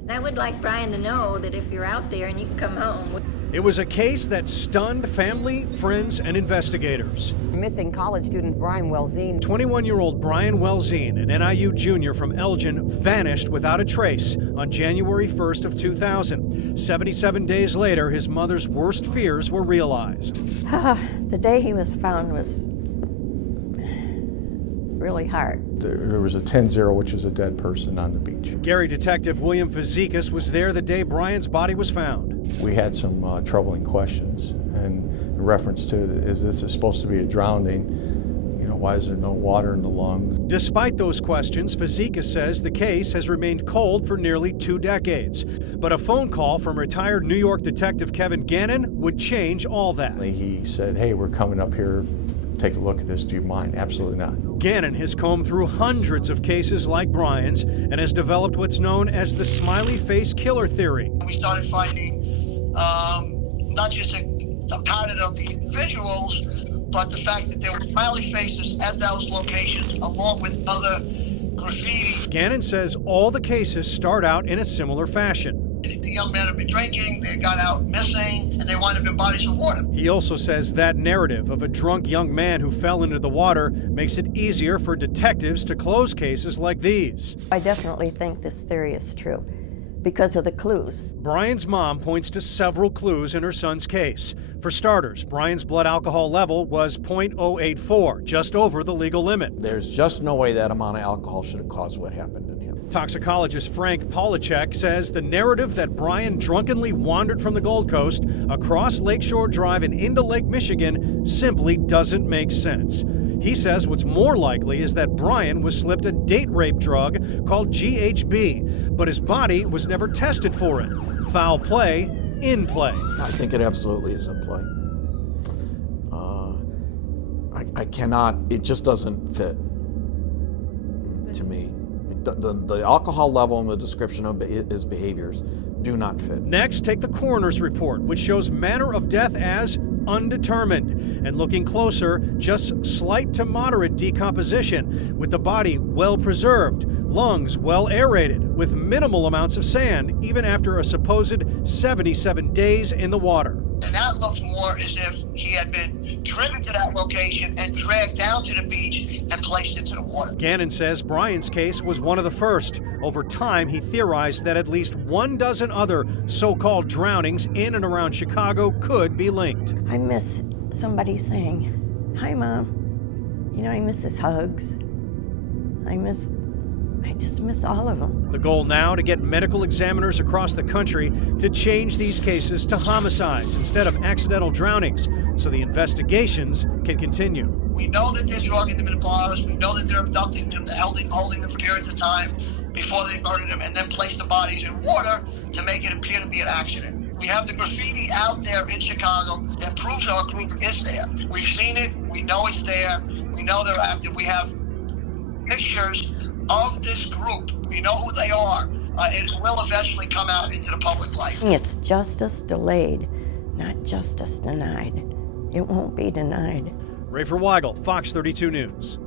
I would like Brian to know that if you're out there and you can come home. It was a case that stunned family, friends, and investigators. Missing college student Brian Welzine. 21-year-old Brian Welzine, an NIU junior from Elgin, vanished without a trace on January 1st of 2000. 77 days later, his mother's worst fears were realized. The day he was found was really hard. There was a 10-0, which is a dead person on the beach. Gary Detective William Fazekas was there the day Brian's body was found. We had some troubling questions, and in reference to, is this supposed to be a drowning? You know, why is there no water in the lungs? Despite those questions, Fazekas says the case has remained cold for nearly 2 decades. But a phone call from retired New York detective Kevin Gannon would change all that. He said, hey, we're coming up here, take a look at this, do you mind? Absolutely not. Gannon has combed through hundreds of cases like Brian's and has developed what's known as the smiley face killer theory. We started finding not just a pattern of the individuals, but the fact that there were smiley faces at those locations along with other graffiti. Gannon says all the cases start out in a similar fashion. The young men have been drinking, they got out missing, and they wound up in bodies of water. He also says that narrative of a drunk young man who fell into the water makes it easier for detectives to close cases like these. I definitely think this theory is true because of the clues. Brian's mom points to several clues in her son's case. For starters, Brian's blood alcohol level was .084, just over the legal limit. There's just no way that amount of alcohol should have caused what happened in him. Toxicologist Frank Polachek says the narrative that Brian drunkenly wandered from the Gold Coast across Lakeshore Drive and into Lake Michigan simply doesn't make sense. He says what's more likely is that Brian was slipped a date rape drug called GHB, but his body was never tested for it. Foul play in play. I think it absolutely is in play. I cannot, it just doesn't fit to me. The alcohol level and the description of his behaviors do not fit. Next, take the coroner's report, which shows manner of death as undetermined. And looking closer, just slight to moderate decomposition, with the body well preserved, lungs well aerated, with minimal amounts of sand, even after a supposed 77 days in the water. And that looks more as if he had been driven to that location and dragged down to the beach and placed into the water. Gannon says Brian's case was one of the first. Over time, he theorized that at least 12 other so-called drownings in and around Chicago could be linked. I miss somebody saying, "Hi, Mom." You know, I miss his hugs. I just miss all of them. The goal now to get medical examiners across the country to change these cases to homicides instead of accidental drownings, so the investigations can continue. We know that they're drugging them in the bars. We know that they're abducting them, holding them for periods of time before they murder them, and then place the bodies in water to make it appear to be an accident. We have the graffiti out there in Chicago that proves our group is there. We've seen it. We know it's there. We know they're active. We have pictures of this group. We know who they are. It will eventually come out into the public light. It's justice delayed, not justice denied. It won't be denied. Rafer Weigel, Fox 32 News.